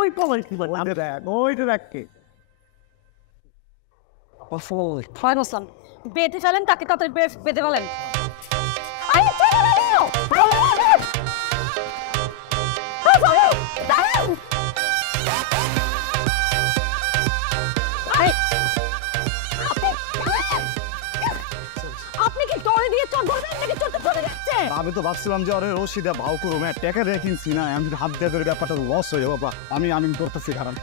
ওই কমাই কি বললাম ওইটা রাখকে বেঁধে ফেলেন তাকে তাড়াতাড়ি বেঁধে ফেলেন। আপনি কি দড়ি দিয়ে চোর ধরবেন নাকি চোরটা চলে যাচ্ছে? আমি তো ভাবছিলাম যে আরে রশিদা ভাও করবো টাকা দিয়ে কিনছি না, আমি যদি হাত দিয়ে ধরে ব্যাপারটা লস হয়ে যাবো। বাবা আমি করতেছি কারণ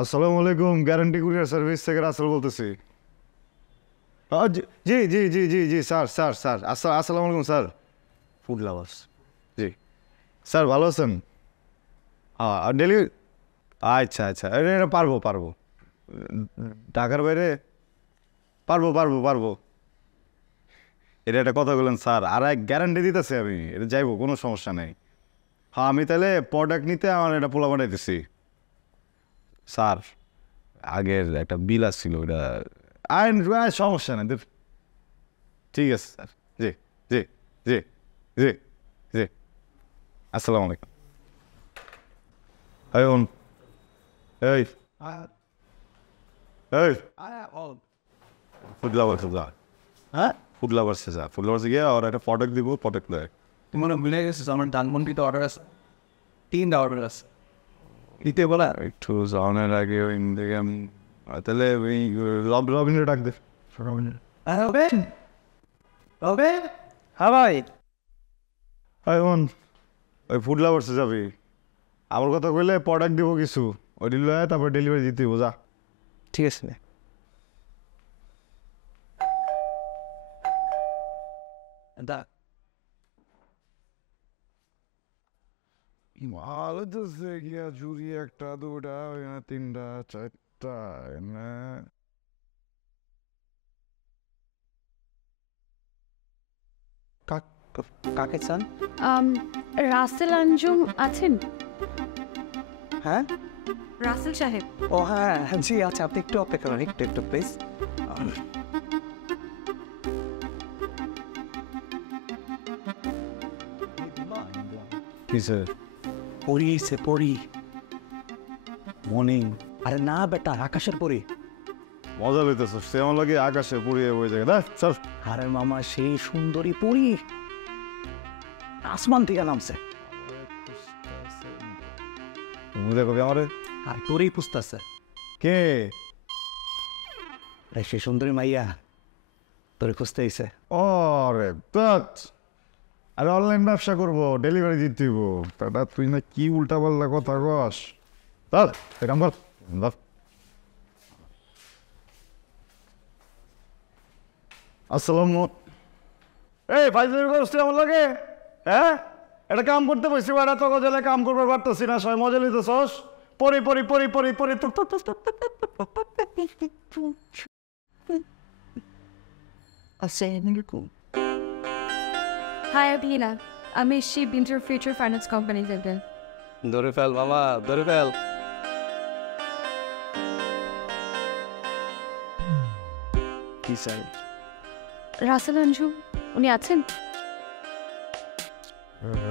আসসালামু আলাইকুম, গ্যারান্টি কুরিয়ার সার্ভিস থেকে রাসেল বলতেছি। জি জি জি জি জি স্যার স্যার স্যার আসসালামু আলাইকুম স্যার। ফুড লাভার্স জি স্যার, ভালো আছেন? হ্যাঁ ডেলিভারি আচ্ছা আচ্ছা, এটা পারবো ঢাকার বাইরে পারবো। এটা একটা কথা বললেন স্যার, আর এক গ্যারান্টি দিতেছি আমি, এটা যাইবো, কোনো সমস্যা নেই। হ্যাঁ আমি তাহলে প্রোডাক্ট নিতে আমার এটা পোলা বানাইতেছি। স্যার আগের একটা বিল আসছিল, ওইটা সমস্যা নেই, ঠিক আছে স্যার। জি জি জি জি জি আসসালামু আলাইকুম। এই ফুড লাভার্সে যা, হ্যাঁ ফুড লাভার্সে গিয়ে আর একটা প্রোডাক্ট দিব, প্রোডাক্ট দেয়। তোমার মিলে গেছে আমার ডানমন্ডিতে অর্ডার আছে, 3টা অর্ডার আছে দিতে বলা। একটু যাওয়ার আগে ওই দিকে আমি তাহলে ওই রবিনের ডাক দে। হ্যাঁ ভাই ওই ফুড লাভার্সে যাবি, আমার কথা কইলে প্রোডাক্ট দিব কিছু, ওই দিল তারপর ডেলিভারি দিতে হইব, যা। ঠিক আছে ভালো তো গিয়া ঝুড়ি 1টা 2টা 3টা 4টা কাকে চান? রাসেল আঞ্জুম আছেন? হ্যাঁ রাসেল সাহেব। ও হ্যাঁ জি আচ্ছা, আপনি একটু অপেক্ষা করেন, একটু প্লিজ। কিসে পড়ি মর্নিং? আরে না বেটা, আকাশের পরি। মজা লইতেছ, সে আমার লাগে আকাশে পুড়িয়ে বই যায় না স্যার। আরে মামা সেই সুন্দরী পরি আসমান থেকে নামছে, বুঝে কবি আমারে আর তোরই পুষতেছে। কে? সেই সুন্দরী মাইয়া তোরে খুঁজতে আইছে। ওরে বাট আরে অনলাইন ব্যবসা করবো, ডেলিভারি দিতে হইব, দাদা তুই না কি উল্টা পাল্টা কথা কস। চল এরকম বল। আসসালামু এই ফাইজলামি করছিস আমার লাগে? হ্যাঁ এটা কাম করতে বসছি, বেড়া তো গজলে কাম করবার পারতেছি না, সবাই মজা লিতেছস। পরি আসসালামু হাই আবিনা, আমি ship inter future finance company থেকে। ধরে ফেল মামা, ধরে ফেল। কি চাই? রাসেল আঞ্জুম উনি আছেন?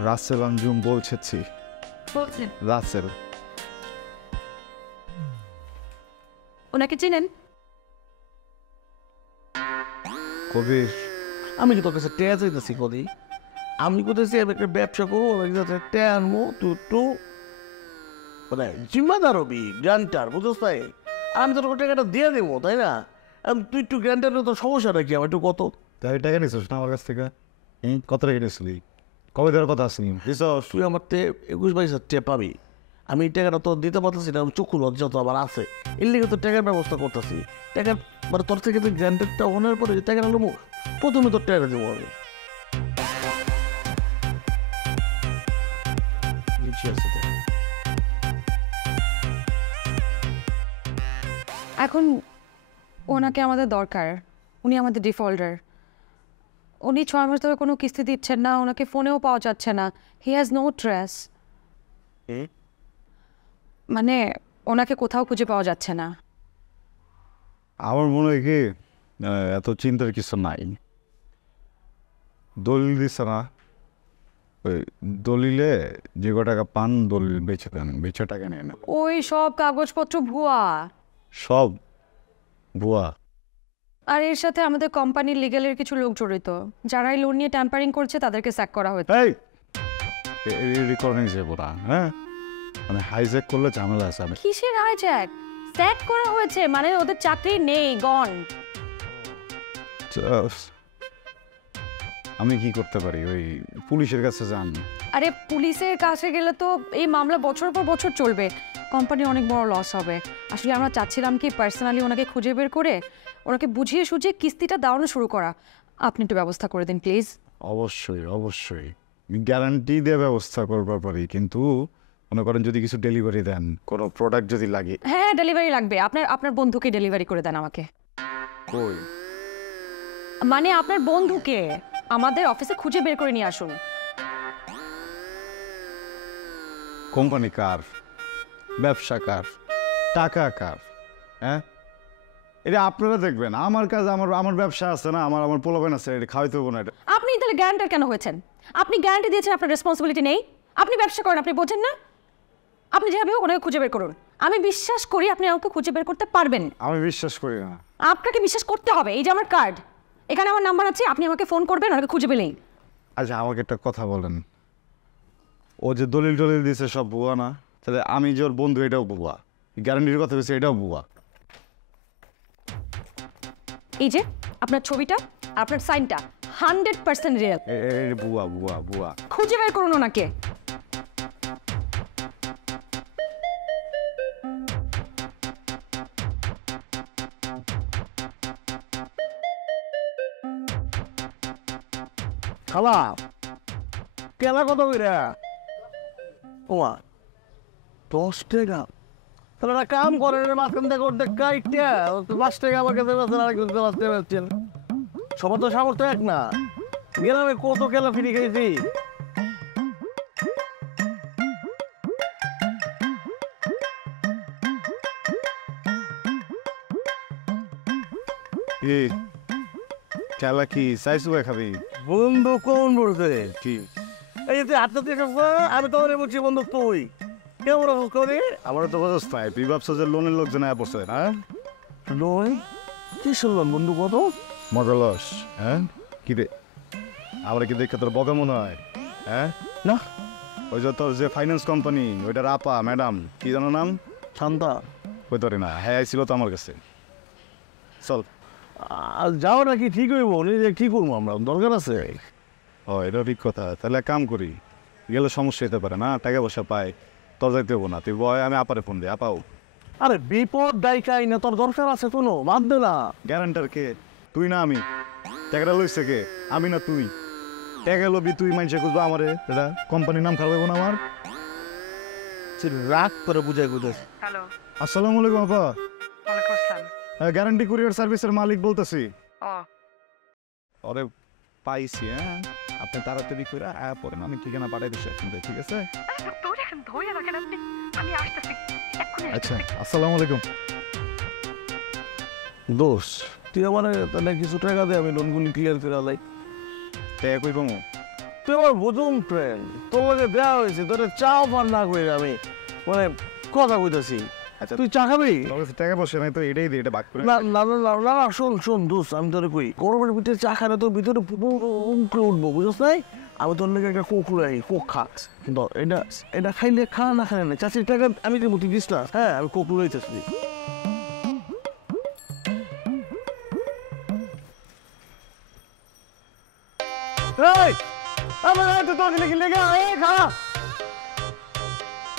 রাসেল আঞ্জুম বলছেছি। বলছেন রাসেল ওনাকে চেনেন? কবির আমি কি তোর কাছে টেয়া চাইতেছি কদি? আমি কোথায় একটা ব্যবসা করবো, টেয়া আনবো, তুই মানে জিম্মাদার হবি, গ্রান্টার, বুঝতে? আর আমি তোর টাকাটা দিয়ে দেবো, তাই না? তুই একটু গ্যারান্টার তো সমস্যাটা কি আমার একটু কত? তাই টাকা নিছিস না আমার কাছ থেকে? কত টাকা নিয়েছিলি? কবে দেওয়ার কথা আসলি? তুই আমার 21-22 টাকা পাবি। আমি এই টাকাটা তো দিতে পারতেছি না, চক্ষু লজ্জা তো আমার আছে, এর লিগে তো টাকার ব্যবস্থা করতেছি। টাকা মানে তোর থেকে তুই গ্যারান্টারটা ওনার পরে যে টাকাটা নেবো, প্রথমে তোর টাকাটা দেবো আমি। এখন ওনাকে আমাদের দরকার, উনি আমাদের ডিফল্টার। উনি 6 মাস ধরে কোনো কিস্তি দিচ্ছেন না, ওনাকে ফোনেও পাওয়া যাচ্ছে না। হি হ্যাজ নো ট্রেস, মানে ওনাকে কোথাও খুঁজে পাওয়া যাচ্ছে না। আমার মনে হয় কি এত চিন্তার কিছু নাই। দলিল দিচ্ছে না, ওই দলিলে যে ক টাকা পান দলিল বেচে দেন, বেচে টাকা নেয় না। ওই সব কাগজপত্র ভুয়া, সব ভুয়া। আর এর সাথে আমাদের কোম্পানির লিগ্যালের কিছু লোক জড়িত, যারা এই লোন নিয়ে ট্যাম্পারিং করছে তাদেরকে স্যাক করা হয়েছে। এই রেকর্ডিং যাবো না, হ্যাঁ মানে হাইজ্যাক করলে ঝামেলা আছে। আমি কিসের হাইজ্যাক? স্যাক করা হয়েছে মানে ওদের চাকরি নেই, গন। আমি কি করতে পারি? ওই পুলিশের কাছে যান। আরে পুলিশের কাছে গেলে তো এই মামলা বছর পর বছর চলবে, কোম্পানি অনেক বড় লস হবে। আসলে আমরা চাচ্ছিলাম কি পার্সোনালি ওনাকে খুঁজে বের করে ওনাকে বুঝিয়ে সুঝিয়ে কিস্তিটা দেওয়ানো শুরু করা। আপনি একটু ব্যবস্থা করে দিন প্লিজ। অবশ্যই অবশ্যই গ্যারান্টি দিয়ে ব্যবস্থা করবার পারি, কিন্তু মনে করেন যদি কিছু ডেলিভারি দেন, কোনো প্রোডাক্ট যদি লাগে। হ্যাঁ ডেলিভারি লাগবে, আপনার বন্ধুকে ডেলিভারি করে দেন আমাকে। কই? মানে আপনার বন্ধুকে আমাদের অফিসে খুঁজে বের করে নিয়ে আসুন। কোম্পানি কার, ব্যবসা কার, টাকা কার? হ্যাঁ এটা আপনারা দেখবেন। আমার কাজ, আমার ব্যবসা আছে না, আমার পোলাবেন আছে, এটা খাওয়াইতে হবো না। এটা আপনি তাহলে গ্যারান্টার কেন হয়েছেন? আপনি গ্যারান্টি দিয়েছেন, আপনার রেসপন্সিবিলিটি নেই? আপনি ব্যবসা করেন, আপনি বোঝেন না? আপনি যেভাবে হোক ওনাকে খুঁজে বের করুন। আমি বিশ্বাস করি আপনি আমাকে খুঁজে বের করতে পারবেন। আমি বিশ্বাস করি না। আপনাকে বিশ্বাস করতে হবে। এই যে আমার কার্ড, এখানে আমার নাম্বার আছে, আপনি আমাকে ফোন করবেন ওনাকে খুঁজে পেলেই। আচ্ছা আমাকে একটা কথা বলেন, ও যে দলিল টলিল দিয়েছে সব ভুয়া না? তাহলে আমি যে ওর বন্ধু এটাও ভুয়া, গ্যারান্টির কথা বলছি এটাও ভুয়া। এই যে আপনার ছবিটা, আপনার সাইনটা 100% রিয়েল। ভুয়া ভুয়া ভুয়া। খুঁজে বের করুন ওনাকে। খালা কেনা কত কইরা? ওমা 10 টাকা? তাহলে একটা কাম করেন, মাঝখান থেকে অর্ধেক কাইটা 5 টাকা আমার কাছে বেচেন, আরেকজন 5 টাকা বেচছেন। সবার তো সামর্থ্য এক না। গ্রামে কত কেলা ফিরি খেয়েছি। খেলা কি চাইছু খাবি? বন্ধু কোন বলছে? কি এই যে হাতটা দিয়ে আমি তো বলছি বন্ধু তুই কেমন করে? আমার তো অবস্থায় তুই ভাবছো যে লোনের লোকজন আয়া পড়ছে না? নয় কি শুনলাম বন্ধু কত মজা লস? হ্যাঁ কি রে, আমার কি দেখে তোর বগা মনে হয়? হ্যাঁ না ওই যে তোর যে ফাইন্যান্স কোম্পানি, ওইটার আপা ম্যাডাম কি জানো নাম? শান্তা। ওই তোরে না, হ্যাঁ আইছিল তো আমার কাছে। চল যাও নাকি ঠিক হইব, নিজে কি করবো আমরা, দরকার আছে। ও এটা ঠিক কথা। তাহলে এক কাম করি, গেলে সমস্যা হতে পারে না, টাকা পয়সা পাই, তোর যাইতে হবো না। তুই বয়, আমি আপারে ফোন দিই। আপাও আরে বিপদ দায়িকাই না, তোর দরকার আছে কোনো, বাদ দে না। গ্যারান্টার কে? তুই না আমি? টাকাটা লইছে কে, আমি না তুই? টাকা লবি তুই, মানুষে খুঁজবো আমারে, এটা কোম্পানির নাম খারাপ হইব না আমার? রাগ করে বুঝাই বুঝাই। হ্যালো, আসসালামু আলাইকুম আপা। ওয়ালাইকুম আসসালাম। গ্যারান্টি কুরিয়ার সার্ভিসের মালিক বলতেছি। ও ওরে পাইছি, হ্যাঁ আপনি তাড়াতাড়ি করে আয়া পড়েন, আমি ঠিকানা পাঠাই দিচ্ছি এখন, ঠিক আছে? আচ্ছা আসসালামু আলাইকুম। দোষ তুই আমার তাহলে কিছু টাকা দে, আমি লোনগুলি ক্লিয়ার করে লাই। টাকা কই পাবো? তুই আমার বুঝুন ফ্রেন্ড, তোর লগে দেওয়া হয়েছে, তোর চাও পান না করে আমি মানে কথা কইতাছি। আচ্ছা তুই চা খাবি? টাকা পয়সা নাই তো, এটাই দিই, এটা বাক করে। না না না না না না, শোন শোন দোষ, আমি তোরে কই গরমের ভিতরে চা খাই না, তোর ভিতরে উমকে উঠবো, বুঝছ নাই? আমি তোর লেগে একটা কোক লাই, কোক খাস এটা এটা খাইলে খা, না খাই না। চাষির টাকা আমি যে মতি দিস না, হ্যাঁ আমি কোক লাইতেছি। এই আমার তো তোর লেগে লেগে এই খা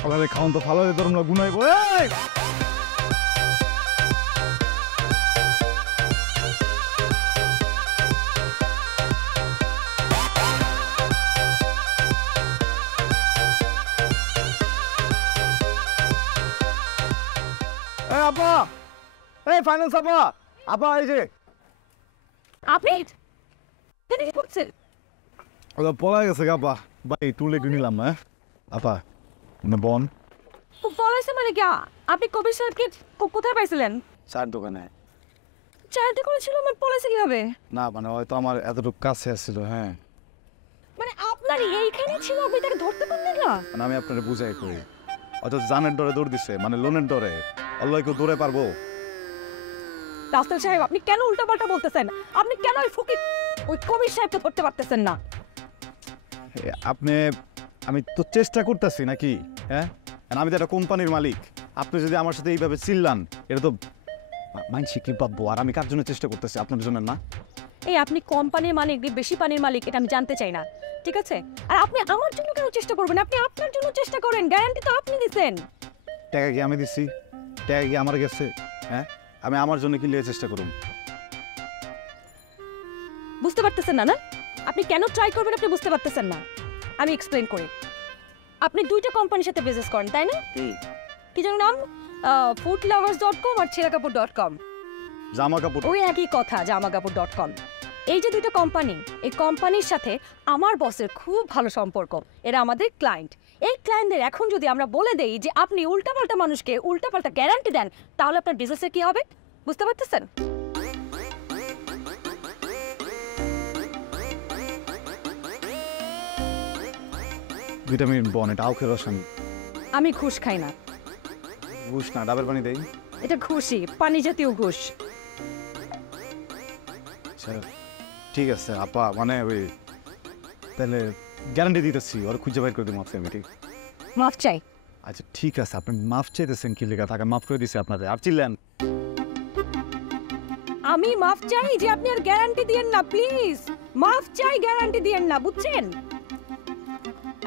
আমারে খাওন তো ভালো তোর না গুনাইবো এই এই আপা এই ফাইনান্স আপা আপা এই যে আপনি এখানে কি করছেন? ওটা পলা গেছে আপা ভাই টুল একটু নিলাম হ্যাঁ আপা না বন বলাইছে মানে কি? আপনি কবির সাহেবকে কোথায় পাইছিলেন? চার দোকানে চায়ের দোকানে ছিল, আমার পলাইছে কিভাবে? না মানে হয়তো আমার এতটুকু কাছে আসছিল হ্যাঁ মানে আপনার এইখানে ছিল, আপনি তাকে ধরতে পারলেন না? মানে আমি আপনারা বুঝাই করি অথচ জানের ডরে দৌড় দিছে মানে লোনের ডরে আল্লাহ কেউ দৌড়ে পারবো রাস্তার সাহেব, আপনি কেন উল্টাপাল্টা বলতেছেন? আপনি কেন ওই ফকির ওই কবির সাহেবকে ধরতে পারতেছেন না? আপনি আমি তো চেষ্টা করতেছি নাকি হ্যাঁ আমি তো একটা কোম্পানির মালিক আপনি যদি আমার সাথে এইভাবে চিল্লান এটা তো মানসিক কি পাবো আর আমি কার জন্য চেষ্টা করতেছি আপনার জন্য না এই আপনি কোম্পানির মালিক বেশি পানির মালিক, এটা আমি জানতে চাই না, ঠিক আছে? আর আপনি আমার জন্য কেন চেষ্টা করবেন? আপনি আপনার জন্য চেষ্টা করেন, গ্যারান্টি তো আপনি দিচ্ছেন। টাকা কি আমি দিচ্ছি টাকা কি আমার গেছে হ্যাঁ আমি আমার জন্য কি লিয়ে চেষ্টা করুন বুঝতে পারতেছেন না? না আপনি কেন ট্রাই করবেন আপনি বুঝতে পারতেছেন না। আমি এক্সপ্লেইন করি। আপনি দুইটা কোম্পানির সাথে বিজনেস করেন, তাই না? কি যেন নাম? foodlovers.com আর ছেঁড়াকাপড়.com। জামা কাপড় ওই একই কথা, জামাকাপড়.com। এই যে দুটো কোম্পানি, এই কোম্পানির সাথে আমার বসের খুব ভালো সম্পর্ক, এরা আমাদের ক্লায়েন্ট। এই ক্লায়েন্টদের এখন যদি আমরা বলে দেই যে আপনি উল্টাপাল্টা মানুষকে উল্টাপাল্টা গ্যারান্টি দেন, তাহলে আপনার বিজনেসে কি হবে বুঝতে পারতেছেন? ভিটামিন বন এটা আউখের রসায়ন আমি ঘুষ খাই না, ঘুষ না ডাবের পানি দেই এটা ঘুষই, পানি জাতীয় ঘুষ। আচ্ছা ঠিক আছে আপা মানে ওই তাহলে গ্যারান্টি দিতেছি ওর খুঁজে বাইর করে দিই মাফ আমি ঠিক মাফ চাই। আচ্ছা ঠিক আছে আপনি মাফ চাইতেছেন কি লেখা থাকে মাফ করে দিছি আপনাদের আর চিল্লেন আমি মাফ চাই যে আপনি আর গ্যারান্টি দিয়েন না, প্লিজ মাফ চাই, গ্যারান্টি দিয়েন না, বুঝছেন?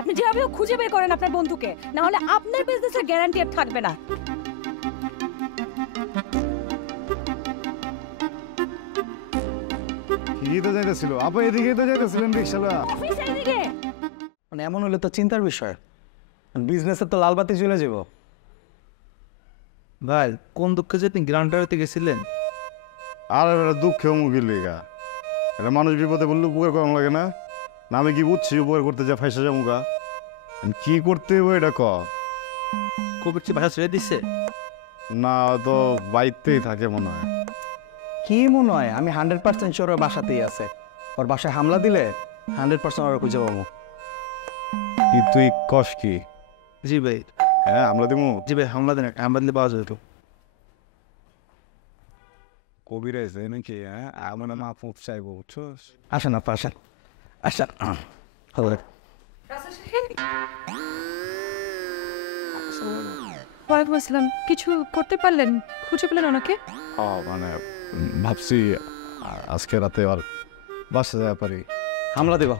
আপনি যেভাবে হোক খুঁজে বের করেন আপনার বন্ধুকে, না হলে আপনার বিজনেসের গ্যারান্টি আর থাকবে না। কি তো যাইতেছিল আপা এদিকে তো যাইতেছিলেন রিক্সালা অফিস এইদিকে। মানে এমন হলে তো চিন্তার বিষয়, বিজনেসের তো লালবাতি চলে যাব। ভাই কোন দুঃখে যে আপনি গ্রাউন্ডারতে গেছিলেন? আর এটা দুঃখে মুখের লেগা এটা মানুষ বিপদে বললে উপকার করানো লাগে না না আমি কি বুঝছি উপকার করতে যা ফাইসা যাবো কি করতে হবে এটা ক কবির চেয়ে ভাষা ছেড়ে দিচ্ছে? না তো বাইতেই থাকে মনে হয় কি মনে হয়? আমি 100% শিওর ওর বাসাতেই আছে। ওর বাসায় হামলা দিলে 100% ওর খুঁজে পাবো। কি তুই কস কি জি ভাই, হ্যাঁ আমরা দিব জি ভাই, হামলা দিন, হামলা দিলে পাওয়া যেত। কবির আছে নাকি হ্যাঁ আমার মাফ চাইবো বুঝছো আসেন আপা আসেন আসেন। হবে ওয়ালাইকুম আসসালাম। কিছু করতে পারলেন? খুঁজে পেলেন ওনাকে? মানে ভাবছি আজকে রাতে আর বাসা যাওয়া পারি হামলা দেব,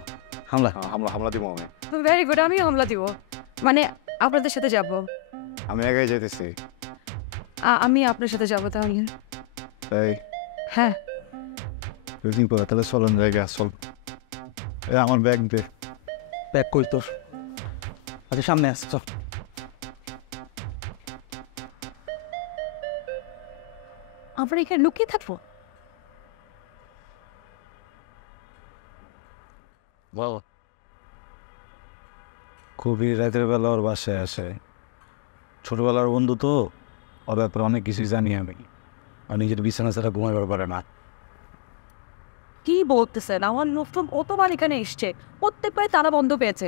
হামলা। হামলা দিব আমি ভেরি গুড, আমিও হামলা দিব, মানে আপনাদের সাথে যাব। আমি একাই যাইতেছি আমি আপনার সাথে যাব তাহলে। তাই হ্যাঁ দুদিন পরে তাহলে চলেন জায়গা চল এ আমার ব্যাগ দে ব্যাগ কই তোর? আচ্ছা সামনে আস চল। আমরা এখানে লুকিয়ে থাকবো? বল খুবই রাতের বেলা ওর বাসায় আসে ছোটবেলার বন্ধু তো ওর ব্যাপারে অনেক কিছুই জানি আমি আর নিজের বিছানা ছাড়া ঘুমাইবার পারে না কি বলতেছেন? আমার নতুন অতবার এখানে এসছে, প্রত্যেকবার তারা বন্ধ পেয়েছে।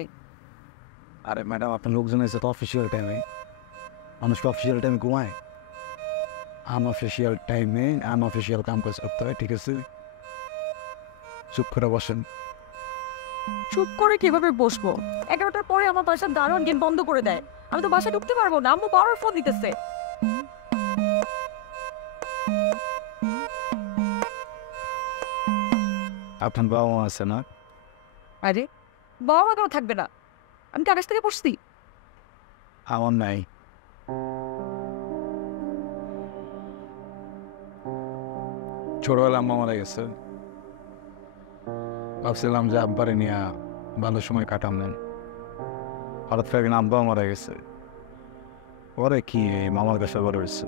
আরে ম্যাডাম আপনার লোকজন এসে তো অফিসিয়াল টাইমে মানুষকে অফিসিয়াল টাইমে ঘুমায় আনঅফিসিয়াল টাইমে আনঅফিসিয়াল কাম কাজ করতে হয় ঠিক আছে চুপ করে বসেন চুপ করে কিভাবে বসবো? 11টার পরে আমার বাসার দারোয়ান গেট বন্ধ করে দেয়, আমি তো বাসায় ঢুকতে পারবো না। আম্মু বারবার ফোন দিতেছে। আপনার বাবা মা আছে না আরে বাবা মা কেন থাকবে না? আমি কি আকাশ থেকে পড়ছি? আমার নাই। ছোটবেলা আম্মা মারা গেছে, ভাবছিলাম যে আব্বারে নিয়ে ভালো সময় কাটাম নেন, হঠাৎ করে একদিন আব্বা মারা গেছে। পরে কি মামার কাছে বড় হয়েছে।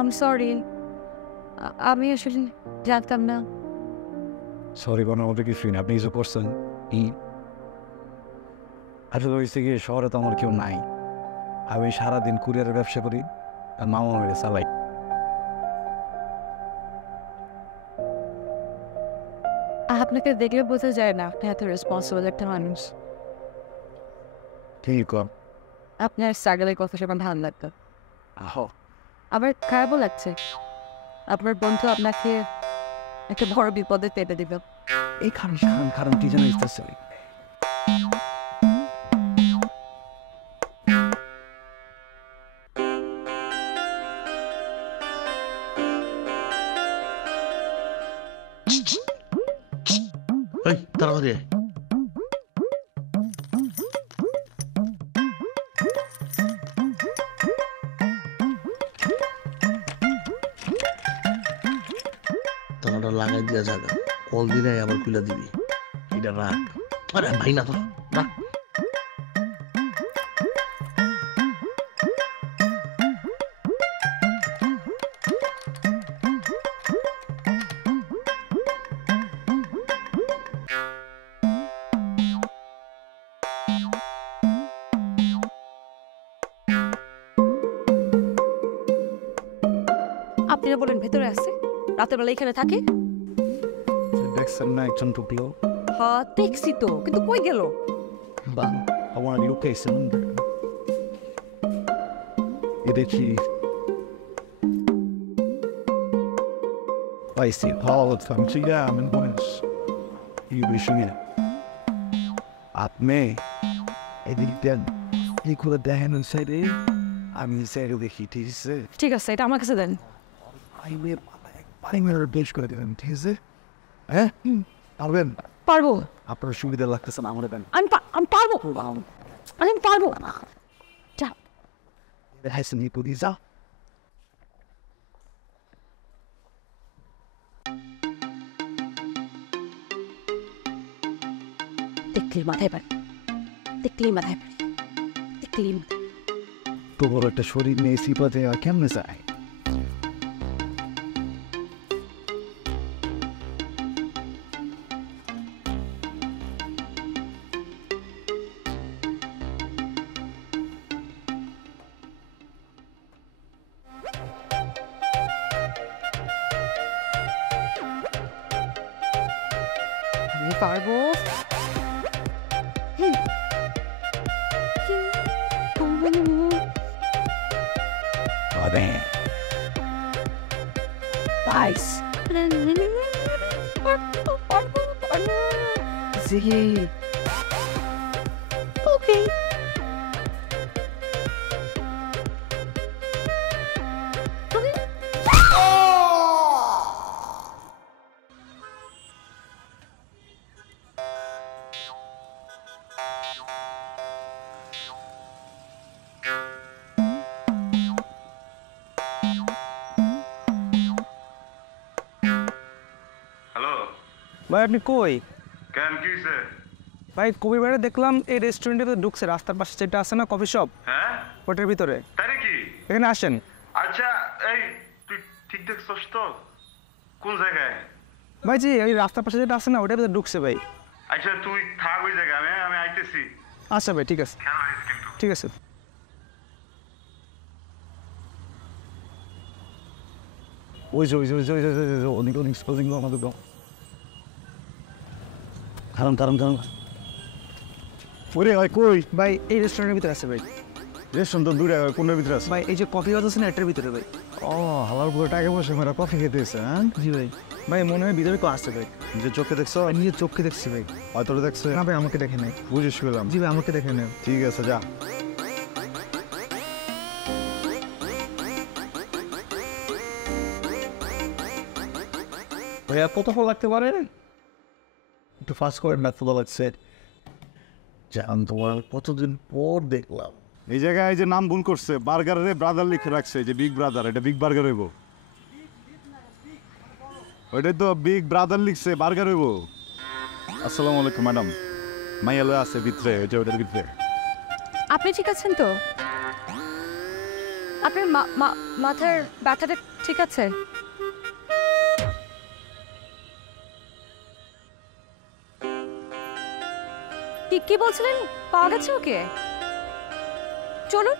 I'm sorry, আমি আসলে জানতাম না। সরি কোনো মতো কিছুই না, আপনি কিছু করছেন কি? আসলে হয়েছে কি, শহরে তো আমার কেউ নাই, আমি সারাদিন কুরিয়ারের ব্যবসা করি আর মামা মেরে চালাই। আপনাকে দেখলে বোঝা যায় না আপনি এত রেসপন্সিবল একটা মানুষ। ঠিক আপনার স্ট্রাগলের কথা শুনে ভালো লাগতো, আহো। আবার খারাপও লাগছে। আপনার বন্ধু আপনাকে একটা বড় বিপদে ফেলে দিবে। এই কারণ কি যেন ইস্তেছে। এই তাড়াতাড়ি আয়। তালাটা লাগাই দিয়া জায়গা কল দিলে আবার খুলে দিবি, এটা রাখ। আরে ভাই না তো রাখ। আপনারা বলেন ভেতরে আছে, রাতের বেলা এখানে থাকে। দেখছেন না একজন ঢুকলো। হ্যাঁ দেখছি তো, কিন্তু কই গেল? বা আমার লোকেশন দেখি পাইছি। আপনি এদিকটা কি করে দেখেন সাইডে, আমি সাইডে দেখি, ঠিক আছে? ঠিক আছে, এটা আমার কাছে দেন। বেশ করে দেবেন, ঠিক আছে? হ্যাঁ পারবেন? পারবো। আপনার সুবিধা লাগতেছে না, আমার দেন। আমি পারবো, আমি পারবো। যা হাসিনি পুরি যা। দেখলি মাথায় পারে, দেখলি মাথায় পারে, দেখলি মাথায়। তো বড় একটা শরীর নিয়ে সিপাতে কেমনে যায়? আমি পারবো। Nice. See. Okay. ভাই আপনি কই? কেন কি হইছে? ভাই কবির বাইরে দেখলাম এই রেস্টুরেন্টে তো ঢুকছে, রাস্তার পাশে যেটা আছে না কফি শপ, হ্যাঁ ওটার ভিতরে। তাই নাকি? এখানে আসেন। আচ্ছা এই তুই ঠিক দেখছস তো? কোন জায়গায়? ভাই জি এই রাস্তার পাশে যেটা আছে না ওটার ভিতরে ঢুকছে ভাই। আচ্ছা তুই থাক ওই জায়গায়, আমি আইতেছি। আচ্ছা ভাই ঠিক আছে, খেয়াল রাখিস কিন্তু। ঠিক আছে। ওই যে অনেক আমাদের কারণ ওরে ভাই কই? ভাই এই রেস্টুরেন্টের ভিতরে আছে ভাই। রেস্টুরেন্ট তো দূরে, কোনের ভিতরে আছে? ভাই এই যে কফি হাউস আছে না এটার ভিতরে ভাই। ও হালার পুরো টাকা বসে মেরা কফি খেতে এসে, হ্যাঁ? জি ভাই। ভাই মনে হয় ভিতরে কেউ আছে ভাই। নিজের চোখে দেখছো? নিজের চোখে দেখছি ভাই। হয়তো দেখছে না ভাই আমাকে দেখে নাই। বুঝিস গেলাম। জি ভাই আমাকে দেখে নেই। ঠিক আছে যা। ভাইয়া কতক্ষণ লাগতে পারে? একটু ফাস্ট করেন না, তো লাগছে। জান তোমার কতদিন পর দেখলাম। এই জায়গায় যে নাম ভুল করছে, বার্গারে ব্রাদার লিখে রাখছে যে বিগ ব্রাদার, এটা বিগ বার্গার হইব। ওইটাই তো বিগ ব্রাদার লিখছে, বার্গার হইব। আসসালামু আলাইকুম ম্যাডাম, মাইয়া লয়ে আছে ভিতরে, ওই যে ওইটার ভিতরে। আপনি ঠিক আছেন তো? আপনার মাথার ব্যথাটা ঠিক আছে? কি বলছিলেন? পাওয়া গেছে ওকে? চলুন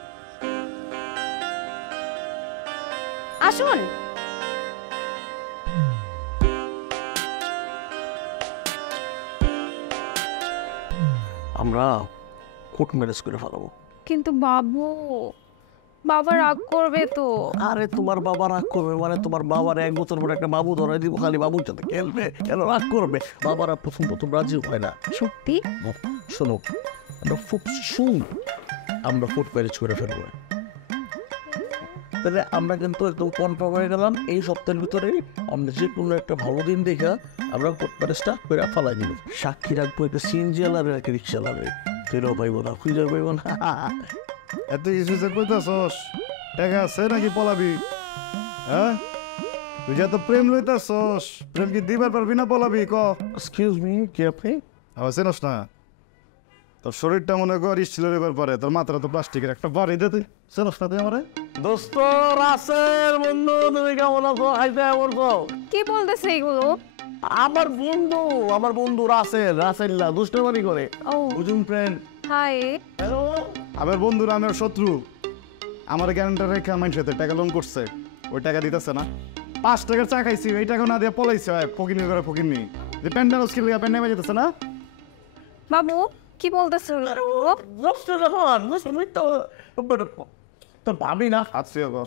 আসুন। আমরা কোর্ট ম্যারেজ করে ফেলাবো। কিন্তু বাবা রাগ করবে তো। আরে তোমার বাবা রাগ করবে মানে তোমার বাবার 1 বছর পরে একটা বাবু ধরাই দিব, খালি বাবুর সাথে খেলবে, কেন রাগ করবে? বাবারা প্রথম রাজি হয় না। সত্যি? শোনো, আমরা খুব শুন আমরা কোর্ট ম্যারেজ করে ফেলবো। তাহলে আমরা কিন্তু একদম কনফার্ম হয়ে গেলাম, এই সপ্তাহের ভিতরে আমরা যে কোনো একটা ভালো দিন দেখে আমরা কোর্ট ম্যারেজটা করে ফেলাই দিব। সাক্ষী রাখবো একটা সিএনজি আর একটা রিক্সা লাগবে, ফেরও পাইবো না, খুঁজে পাইবো না। এত কিছু যে কইতাছস, টাকা আছে নাকি পলাবি? হ্যাঁ, তুই যে এত প্রেম লইতাছস, প্রেম কি দিবার পারবি না পলাবি? ক। এক্সকিউজ মি, কে আপনি? আমার চেনস না? তোর শরীরটা মনে কর স্টিলের এবার পরে, তোর মাথাটা তো প্লাস্টিকের, একটা বাড়ি দে তুই। চেনস না তুই আমারে? দোস্ত রাসেল, বন্ধু তুমি কেমন আছো? হাইতে বলছো কি বলতেছে এগুলো? আমার বন্ধু রাসেল না দুষ্টমানি করে। ও বুঝুন ফ্রেন্ড। হাই। হ্যালো, আমার বন্ধুরা আমার শত্রু, আমার গ্যারান্টার রেখে আমার সাথে টাকা লোন করছে, ওই টাকা দিতেছে না। 5 টাকার চা খাইছি, এই টাকা না দিয়ে পলাইছে, ফকিনি করে ফকিনি। যে প্যান্ডাল স্কিল প্যান্ডে বাজে যেতেছে না। বাবু কি বলতেছে? তোর ভাবি না? আচ্ছা গো,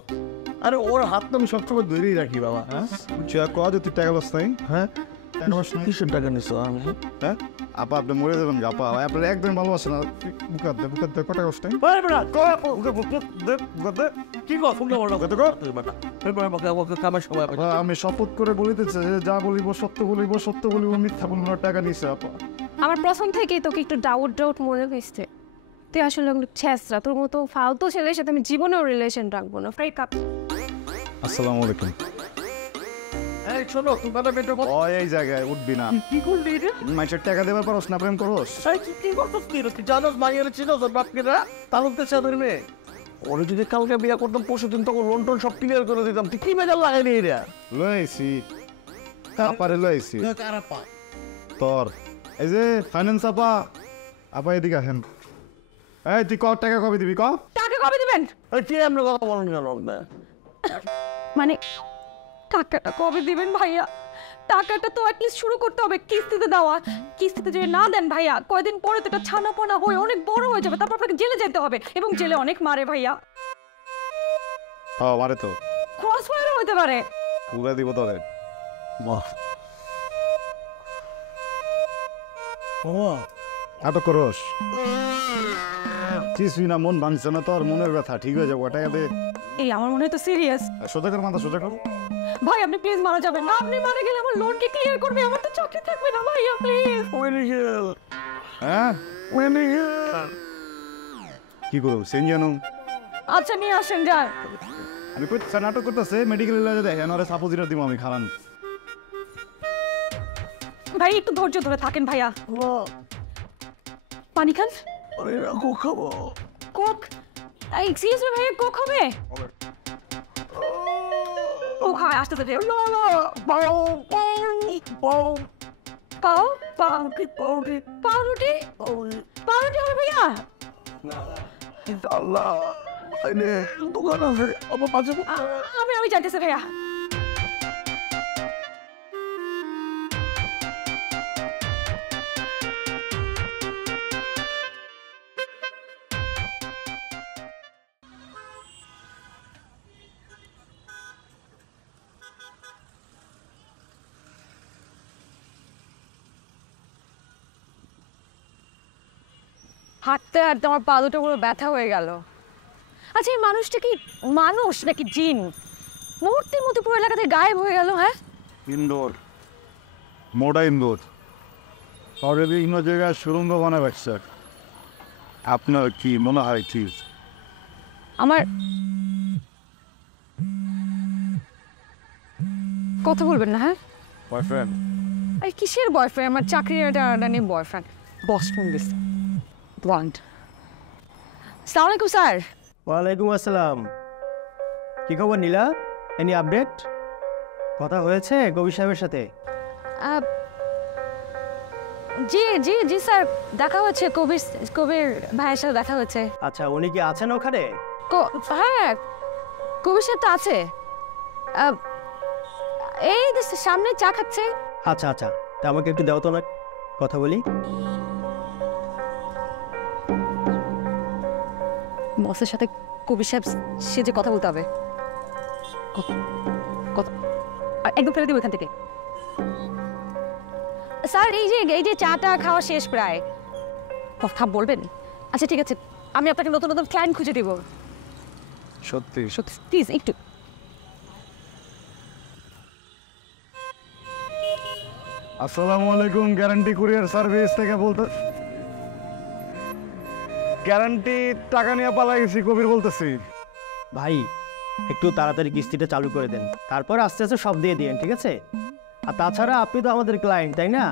আরে ওর হাত তো আমি সবসময় ধরেই রাখি বাবা। হ্যাঁ তুই ক যে তুই টাকা লস নাই? হ্যাঁ, টাকা লস নাই? কিসের টাকা নিছো? আমি হ্যাঁ আপা, আপনি মরে যাবেন আপা, আপনার একদম ভালোবাসে না। বুকাত দে কটা কষ্ট নাই? কি কর শুনতে বলো কামের সময় আপা, আমি শপথ করে বলিতেছে যে যা বলিব সত্য বলিব মিথ্যা বলবো না। টাকা নিছে আপা। আমার প্রথম থেকেই তোকে একটু ডাউট মনে হয়েছে। তুই আসলে ছেঁচড়া, তোর মতো ফালতু ছেলের সাথে আমি জীবনেও রিলেশন রাখবো না। Fry cup. আসসালামু আলাইকুম। এই শোনো, তোমার বেটো ওই এই জায়গায় উঠবি না। কি করলি রে? মাইসের টাকা দেবার পারস না, প্রেম করস? এই কি করছিস? কি রে তুই জানোস মাইয়ের ছিল তোর বাপকে না তালুকতে চাঁদের মেয়ে? ওরে যদি কালকে বিয়ে করতাম, পরশু দিন তখন লোন সব ক্লিয়ার করে দিতাম। তুই কি মেজাল লাগাইনি রে? লইছি আপারে লইছি তোর এই যে ফাইন্যান্স আপা এদিকে আসেন। এই তুই টাকা কবে দিবি? টাকা কবে দিবেন? এই কি এমন কথা বলেন কেন? মানে টাকাটা কবে দিবেন ভাইয়া? টাকাটা তো অ্যাটলিস্ট শুরু করতে হবে, কিস্তিতে দেওয়া। কিস্তিতে যদি না দেন ভাইয়া, কয়দিন পরে তো এটা ছানাপোনা হয়ে অনেক বড় হয়ে যাবে, তারপর আপনাকে জেলে যেতে হবে, এবং জেলে অনেক মারে ভাইয়া। হ্যাঁ মারে তো, ক্রস ফায়ারও হতে পারে। পুরা দিব তোরে। বাহ, আটক করস? কিছুই না, মন ভাঙছে না তোর? মনের ব্যথা ঠিক হয়ে যাবো, টাকা দে। এই আমার মনে হয় তো সিরিয়াস। সোজা কর মাথা, সোজা কর। ভাই আপনি প্লিজ মারা যাবেন না। আপনি মারা গেলে আমার লোন কে ক্লিয়ার করবে? আমার তো চাকরি থাকবে না ভাইয়া, প্লিজ। হ্যাঁ কি করবো সেঞ্জানো? আচ্ছা নিয়ে আসেন যান। আমি কইতেছি নাটক করতেছে, মেডিকেল দেখেন ওরা সাপোজিটার দিব আমি খারান। ভাই একটু ধৈর্য ধরে থাকেন ভাইয়া। পানি খান। আরে রাখো, খাবো। কোক? এক্সকিউজ মি ভাইয়া, কোক হবে? কোক হয় আসতে দে। পাউরুটি হবে ভাইয়া? আল্লাহ, দোকান আছে আমার পাশে। আমি জানতেছি ভাইয়া। হাঁটতে হাঁটতে আমার পা দুটো পুরো ব্যথা হয়ে গেল। আচ্ছা এই মানুষটা কি মানুষ নাকি জিন? মুহূর্তের মধ্যে পুরো এলাকাতে গায়েব হয়ে গেল। হ্যাঁ ইন্দোর মোটা ইন্দুর শহরে বিভিন্ন জায়গায় সুরঙ্গ বানাবে স্যার। আপনার কি মনে হয় ঠিক? আমার কথা বলবেন না, হ্যাঁ? বয়ফ্রেন্ড? আরে কিসের বয়ফ্রেন্ড? আমার চাকরির একটা নিয়ে বয়ফ্রেন্ড, বস ফোন দিচ্ছে। ব্লন্ড। আসসালামু আলাইকুম স্যার। ওয়ালাইকুম আসসালাম। কি খবর নীলা? Any update? কথা হয়েছে কবির সাহেবের সাথে? জি জি জি স্যার, দেখা হচ্ছে কবির ভাইয়ের সাথে দেখা হচ্ছে। আচ্ছা, উনি কি আছেন ওখানে? হ্যাঁ, কবির সাথে আছে। এই সামনে চা খাচ্ছে। আচ্ছা আচ্ছা, তা আমাকে একটু দাও তো না, কথা বলি। বসের সাথে কবির সাহেব সেজে কথা বলতে হবে। একদম ফেলে দিব এখান থেকে। স্যার এই যে চাটা খাওয়া শেষ প্রায়। কথা বলবেন? আচ্ছা ঠিক আছে, আমি আপনাকে নতুন নতুন ক্লায়েন্ট খুঁজে দিব। সত্যি? সত্যি প্লিজ একটু। আসসালামু আলাইকুম, গ্যারান্টি কুরিয়ার সার্ভিস থেকে বলতে। গ্যারান্টি টাকা নিয়ে পালাই গেছি, কবির বলতেছি। ভাই একটু তাড়াতাড়ি কিস্তিটা চালু করে দেন, তারপর আস্তে আস্তে সব দিয়ে দিন, ঠিক আছে? আর তাছাড়া আপনি তো আমাদের ক্লায়েন্ট, তাই না?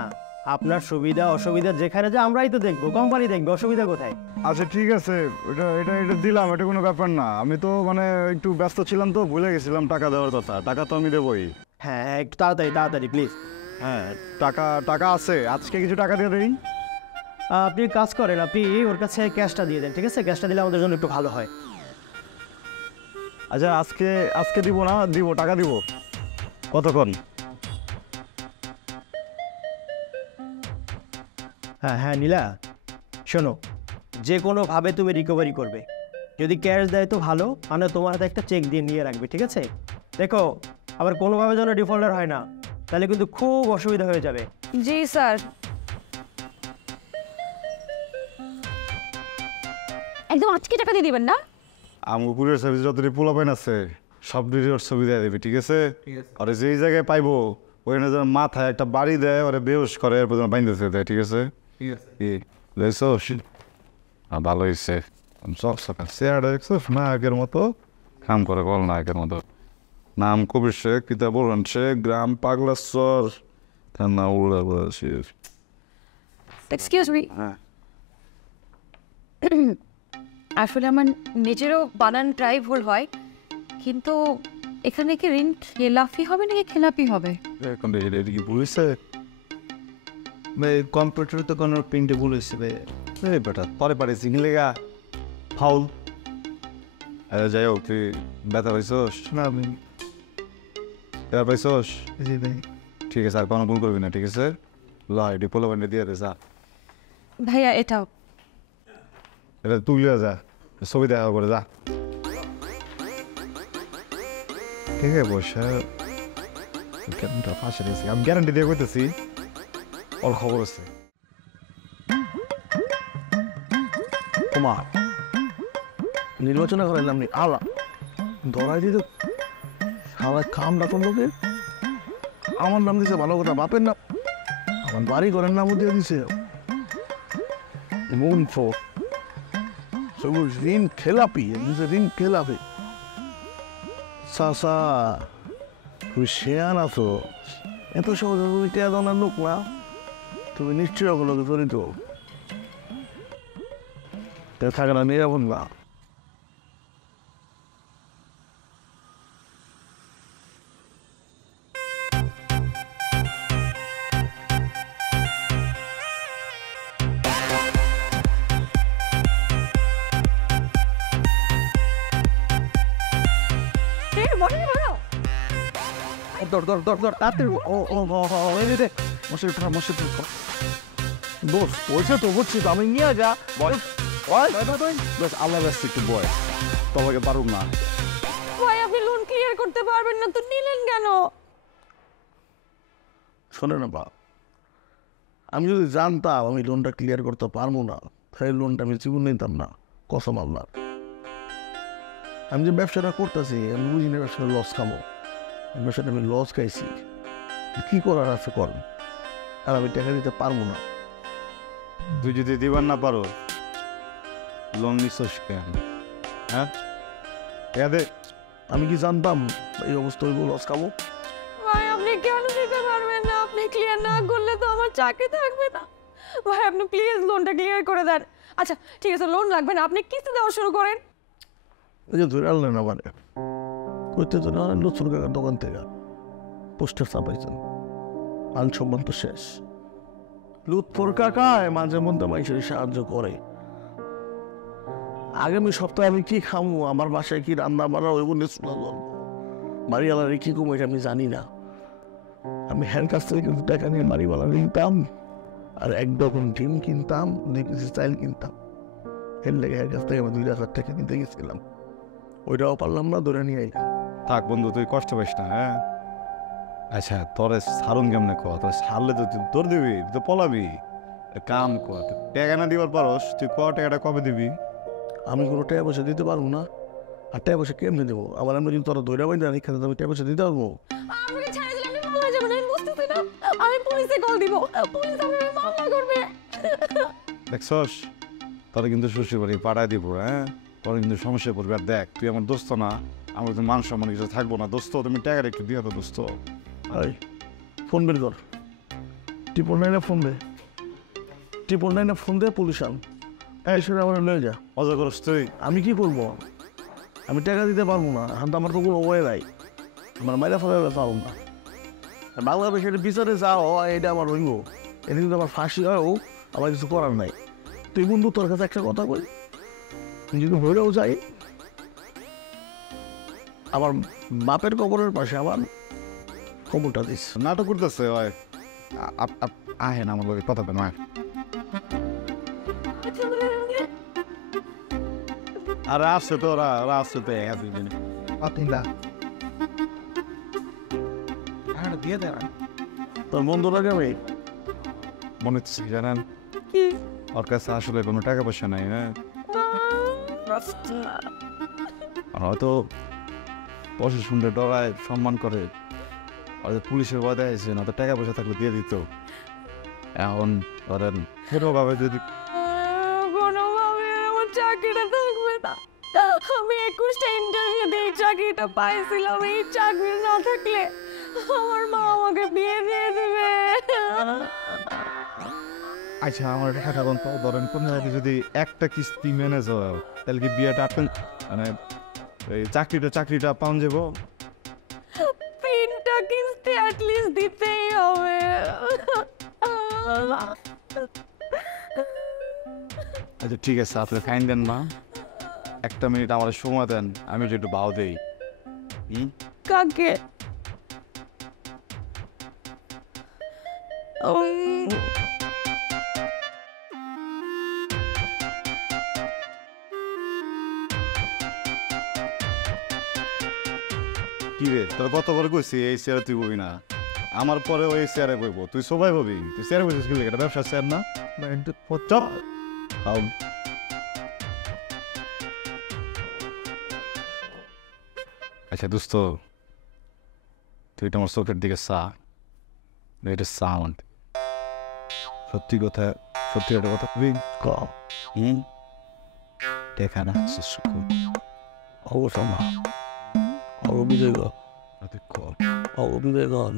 আপনার সুবিধা অসুবিধা যেখানে যা আমরাই তো দেখবো, কোম্পানি দেখবো, অসুবিধা কোথায়? আচ্ছা ঠিক আছে, এটা এটা এটা দিলাম, এটা কোনো ব্যাপার না। আমি তো মানে একটু ব্যস্ত ছিলাম তো ভুলে গেছিলাম টাকা দেওয়ার কথা। টাকা তো আমি দেবই। হ্যাঁ হ্যাঁ, একটু তাড়াতাড়ি তাড়াতাড়ি প্লিজ। হ্যাঁ, টাকা টাকা আছে, আজকে কিছু টাকা দিয়ে দিই। আপনি কাজ করেন, আপনি ওর কাছে ক্যাশটা দিয়ে দেন, ঠিক আছে? ক্যাশটা দিলে আমাদের জন্য একটু ভালো হয়। আচ্ছা আজকে আজকে দিব না, দিব, টাকা দিব। কতক্ষণ? হ্যাঁ হ্যাঁ নীলা, শোনো, যে কোনোভাবে তুমি রিকভারি করবে। যদি ক্যাশ দেয় তো ভালো, মানে তোমার হাতে একটা চেক দিয়ে নিয়ে রাখবে, ঠিক আছে? দেখো আবার কোনোভাবে যেন ডিফল্টার হয় না, তাহলে কিন্তু খুব অসুবিধা হয়ে যাবে। জি স্যার। একদম আজকে টাকা দিয়ে দিবেন না? আমার কুরিয়ার সার্ভিস যতটি পোলাপাইন আছে সব ডিটেলস ছবি দিয়ে দেবে, ঠিক আছে? আর যেই জায়গায় পাইবো ওখানে যেন মাথায় একটা বাড়ি দেয়, ওরা বেউস করে, এরপর যেন বাইন্দে দেয়, ঠিক আছে? কি দেখছো? ভালো হয়েছে। সব সকাল চেয়ারটা দেখছো, নায়কের মতো কাম করে, বল নায়কের মতো। নাম কবির শেখ, কিতা বললেন শেখ, গ্রাম পাগলাচর, থানা উল্লা শেখ। Excuse me. হ্যাঁ, আসলে আমার নিজেরও বানান ট্রাই ভুল হয়, কিন্তু এখানে কি ঋণ খেলাপি হবে নাকি খেলাপি হবে? এখন এটা কি বলেছে? কম্পিউটার তো কোনো প্রিন্টে ভুল হয়েছে বেটা পরে পারে সিঙ্গলে গা ফাউল। যাই হোক, তুই ব্যথা পাইছোস? না আমি এবার পাইছোস? জি ভাই। ঠিক আছে, আর কোনো ভুল করবি না, ঠিক আছে? ল এটি পোলো বান্ডে দিয়ে দে, যা। ভাইয়া এটাও। এটা তুলিয়া যা, ছবি দেখা করে যা। ঠিক আছে বসে কেমনটা ফাঁসে দিয়েছি, আমি গ্যারান্টি দিয়ে করতেছি, ওর খবর আছে। তোমার নির্বাচনে করার নাম নেই আলা ধরাই দিত, সবাই কামটা করলো কে? আমার নাম দিছে, ভালো কথা, বাপের নাম, আমার বাড়ি ঘরের নামও দিয়ে দিছে। মন ফোক সবুজ ঋণ খেলাপি, ঋণ খেলাপি। চাচা তুমি শেয়ান আছো, এত সহজে তুমি টেয়া দানার লোক না, তুমি নিশ্চয় হলো জড়িত। থাকে না নিরাপদ না। দর দর দর দর তাড়াতাড়ি, ও ও ও এই দে মশারি উঠা, মশারি উঠা। দোষ পয়সা তো বুঝছি তো, আমি নিয়ে যা বয়স। বেশ আল্লাহ ব্যস্ত, একটু বয়স তোমাকে পারুক না। ভাই আপনি লোন ক্লিয়ার করতে পারবেন না তো নিলেন কেন? শোনে না বাপ, আমি যদি জানতাম আমি লোনটা ক্লিয়ার করতে পারবো না, তাহলে লোনটা আমি জীবন নিতাম না, কসম আল্লাহ। আমি যে ব্যবসাটা করতেছি আমি বুঝি না ব্যবসাটা লস খামো, ব্যবসাটা আমি লস খাইছি, কি করার আছে করেন। আর আমি টাকা দিতে পারবো না। তুই যদি দিবার না পারো লোন নিচ্ছিস কেন? হ্যাঁ টাকা দে। আমি কি জানতাম এই অবস্থা হইব, লস খাবো? ভাই আপনি কেন দিতে পারবেন না? আপনি ক্লিয়ার না করলে তো আমার চাকরি থাকবে না। ভাই আপনি প্লিজ লোনটা ক্লিয়ার করে দেন। আচ্ছা ঠিক আছে, লোন লাগবে না, আপনি কিস্তি দেওয়া শুরু করেন। ওই যে ধরে আনলেন আমারে, করতে তো না লুৎফর কাকার দোকান থেকে পোস্টার ছাপাইছেন, আল সম্মান তো শেষ। লুৎফর কাকায় মাঝে মধ্যে মানুষের সাহায্য করে। আগামী সপ্তাহে আমি কি খামু, আমার বাসায় কি রান্না বান্না ওই বলে শোনা গল্প, বাড়িওয়ালারে কি কমো এটা আমি জানি না। আমি হ্যার কাছ থেকে কিন্তু টাকা নিয়ে বাড়িওয়ালা কিনতাম, আর এক ডজন ডিম কিনতাম, 2 কেজি চাল কিনতাম। এর লেগে হ্যার কাছ থেকে আমি 2,000 টাকা নিতে গেছিলাম, ওইটাও পারলাম না, ধরে নিয়ে আইলাম। থাক বন্ধু, তুই কষ্ট পাইস না। হ্যাঁ আচ্ছা তোরে সারুন কেমনে ক? তোর সারলে তো তুই তোর দিবি, তুই তো পলাবি। কাম কর, টাকা না দিবার পারস, তুই টাকাটা কবে দিবি? আমি কোনো টাকা পয়সা দিতে পারবো না। আর টাকা পয়সা কেমনি দেবো? আবার আমি যদি তোরা ধৈর্য পাই না এখানে, আমি টাকা পয়সা দিতে পারবো? আমাকে ছেড়ে দিলে আপনি মামলা যাবেন, আমি বুঝতেছি না। আমি পুলিশে কল দিব, পুলিশ আমাকে মামলা করবে। দেখছস, তোরা কিন্তু শ্বশুর বাড়ি পাঠায় দিব। হ্যাঁ তোর কিন্তু সমস্যা পড়বে। আর দেখ তুই আমার দোস্ত না, আমার তো মান সম্মান কিছু থাকবো না। দোস্ত তুমি টাকাটা একটু দিয়ে তো দোস্ত। ওই ফোন বের কর, 999 ফোন দে, 999 ফোন দে, পুলিশ আন। এই শুনে আমার লয়ে যা। মজা করস তুই? আমি কি করবো? আমি টাকা দিতে পারবো না, এখন তো আমার তো কোনো ওয়ে নাই, আমার মাইরা ফেলাতে পারবো না। আর বাংলাদেশের বিচারে যাও এটা আমার হইব, এটা কিন্তু আমার ফাঁসি হয়ও, আমার কিছু করার নাই। তুই বন্ধু তোর কাছে একটা কথা বলি, যদি হইলেও যাই, আমার বাপের কবরের পাশে আমার কবরটা দিস। নাটক করতেছে ওই। আহে না আমার লোকের কথা বেন। আর আসছে তো ওরা, আসছে তো একদিন দিয়ে দেন। তোর বন্ধুটাকে আমি মনে হচ্ছে কি জানেন, কি? ওর কাছে আসলে কোনো টাকা পয়সা নাই। হ্যাঁ আর হয়তো প্রশাসনকে ডরায়, সম্মান করে, হয়তো পুলিশের ভয় দেখাইছে না, তো টাকা পয়সা থাকলে দিয়ে দিত। এখন ধরেন কোনোভাবে যদি কোনোভাবে আমার চাকরিটা থাকবে না। আমি 21টা ইন্টারভিউ দিয়ে এই চাকরিটা পাইছিলাম। এই চাকরি না থাকলে আমার মা আমাকে বিয়ে দিয়ে দেবে। আচ্ছা আমার টাকা ধরেন কোনো যদি একটা কিস্তি ম্যানেজ হয় তাহলে কি বিয়েটা আটকেন, মানে এই চাকরিটা পাওয়া যাবো? 3টা কিস্তি অ্যাটলিস্ট দিতেই হবে। আচ্ছা ঠিক আছে, আপনি ফাইন দেন না, 1 মিনিট আমার সময় দেন, আমি একটু ভাও দেই। কাকে? কি রে তোর কত বড় কইছি এই চেয়ারে তুই ববি না, আমার পরে ওই চেয়ারে বইব, তুই সবাই ববি, তুই চেয়ারে বসেছিস কি এটা ব্যবসা চেয়ার না? চপ খাও। আচ্ছা দোস্ত, তুই এটা আমার চোখের দিকে চা, এটা চা আমার সত্যি কথা, সত্যি একটা কথা কবি ক দেখা না অবশ্য না, অবিজয় কর, কর অবিজয় কর।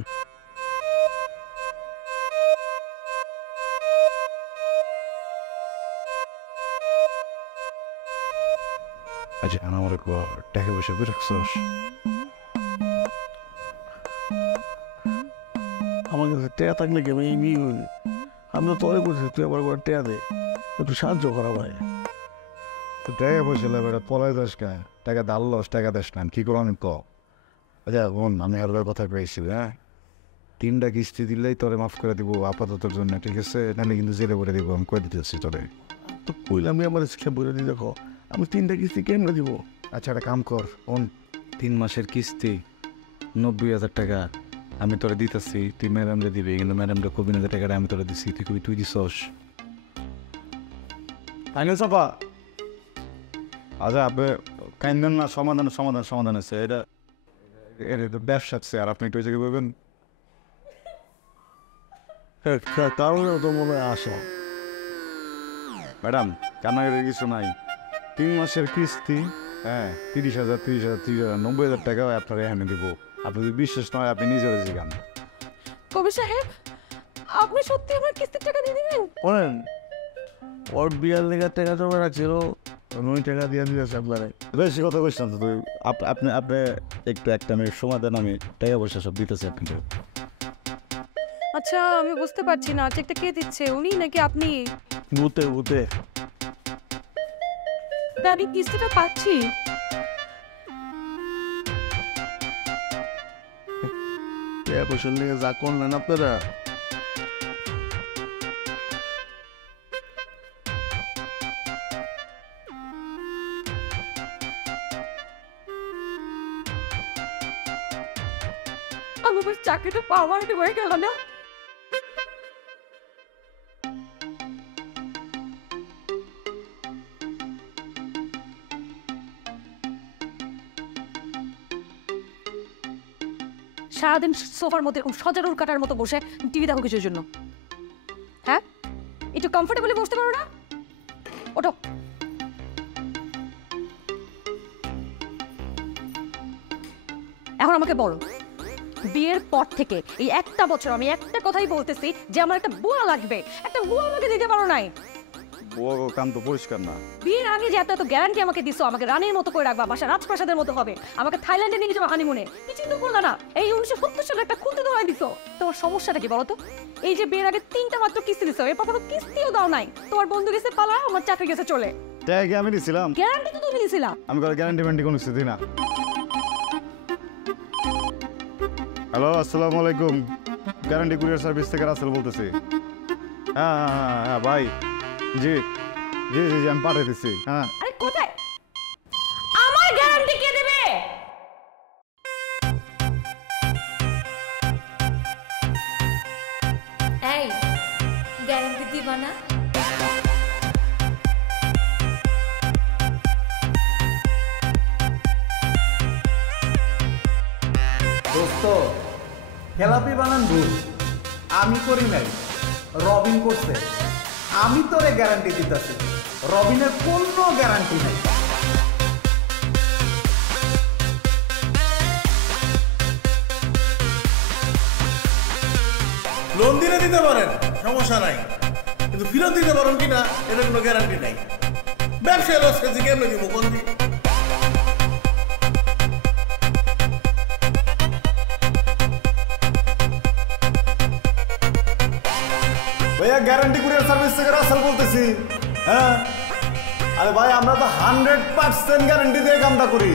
আচ্ছা আমার টাকা পয়সা করে রাখছস? আমার কাছে টেয়া থাকলে কি আমি এমনি আমি তো তোরে করছি, তুই আমার করে টেয়া দে, একটু সাহায্য করা ভাই। তো টাকা পয়সা লাগবে, এটা পলাই যাস কে? টাকা দাঁড়ালস, টাকা দেশ না, কি করো আমি ক? আচ্ছা বোন, আমি আর কথা পেয়েছি। হ্যাঁ 3টা কিস্তি দিলেই তোরে মাফ করে দিব আপাততর জন্য, ঠিক আছে? নাহলে কিন্তু জেলে করে দিব, আমি করে দিতেছি তোরে। তো কইলাম আমি আমার শিক্ষা বলে দিই, দেখো আমি 3টা কিস্তি কেমনে দিব? আচ্ছা একটা কাম কর, 3 মাসের কিস্তি 90,000 টাকা আমি তোরে দিতেছি, তুই ম্যাডামরে দিবি, কিন্তু ম্যাডামরে কবি না যে টাকাটা আমি তোরে দিচ্ছি, তুই কবি তুই দিছস। ফাইনাল চাপা। আচ্ছা আপনি কাইন্দেন না, সমাধান আছে, এটা এটা তো ব্যবসা আছে, আর আপনি একটু ওই জায়গায় বলবেন। কারণেও তো মনে হয় আসা। ম্যাডাম কান্নাকাটির কিছু নাই, 3 মাসের কিস্তি, হ্যাঁ 30,000 30,000 90,000 টাকা আপনার এখানে দিব। আপনি যদি বিশ্বাস নয় আপনি নিজের জিগান। কবির সাহেব, আপনি সত্যি আমার কিস্তির টাকা দিয়ে দিবেন? বলেন ওর বিয়ার লেগে টাকা জমা রাখছিল, ওই টাকা দিয়ে দিয়েছে আপনারে। বেশি কথা বলছিলাম তো তুই, আপনি একটু একটা মিনিট সময় দেন, আমি টাকা পয়সা সব দিতেছি আপনাকে। আচ্ছা, আমি বুঝতে পারছি না চেকটা কে দিচ্ছে, উনি নাকি আপনি? ভূতে ভূতে আমি কিস্তিটা পাচ্ছি। টাকা পয়সার লেগে যা করলেন আপনারা, আমার চাকরিটা পাওয়ার হয়ে গেল না। সারাদিন সোফার মধ্যে সজারুর কাটার মতো বসে টিভি দেখো কিছুর জন্য? হ্যাঁ, একটু কমফোর্টেবলি বসতে পারো না? ওঠো। এখন আমাকে বলো, বিয়ের পর থেকে এই একটা বছর আমি একটা কথাই বলতেছি যে আমার একটা বুয়া লাগবে, একটা বুয়া আমাকে দিতে পারো নাই। বুয়া কাম তো পরিষ্কার না। বিয়ের আগে যে এত গ্যারান্টি আমাকে দিছো, আমাকে রানীর মতো করে রাখবা, বাসা রাজপ্রাসাদের মতো হবে, আমাকে থাইল্যান্ডে নিয়ে যাবো হানিমুনে, কিছু তো করলা না। এই 1970 সালে একটা খুলতে ধরাই দিছো। তোমার সমস্যাটা কি বলো তো? এই যে বিয়ের আগে 3টা মাত্র কিস্তি দিছো, এরপর কোনো কিস্তিও দাও নাই। তোমার বন্ধু গেছে পালা, আমার চাকরি গেছে চলে। টাকা কি আমি দিছিলাম? গ্যারান্টি তো তুমি দিছিলা। আমি কোনো গ্যারান্টি ম্যান্টি কোনো কিছু দিই না। হ্যালো, আসসালামু আলাইকুম, গ্যারান্টি কুরিয়ার সার্ভিস থেকে রাসেল বলতেছি। হ্যাঁ হ্যাঁ হ্যাঁ ভাই, জি জি জি জি আমি পাঠিয়ে দিচ্ছি। হ্যাঁ আরে কোথায় আমার গ্যারান্টি কে দেবে? এই গ্যারান্টি দিবা না? দোস্ত, খেলাপি বানান ভুল, আমি করি নাই, রবিন করছে। আমি তোরে গ্যারান্টি দিতেছি, রবিনের কোনো গ্যারান্টি নাই। লোন দিলে দিতে পারেন, সমস্যা নাই, কিন্তু ফেরত দিতে পারেন কিনা এটা কোনো গ্যারান্টি নাই। ব্যবসায় লস খেয়েছি, কেমনে দিব কোন দিন? ভাইয়া গ্যারান্টি কুরিয়ার সার্ভিস থেকে রাসেল বলতেছি। হ্যাঁ, আরে ভাই আমরা তো 100% গ্যারান্টি দিয়ে কামটা করি।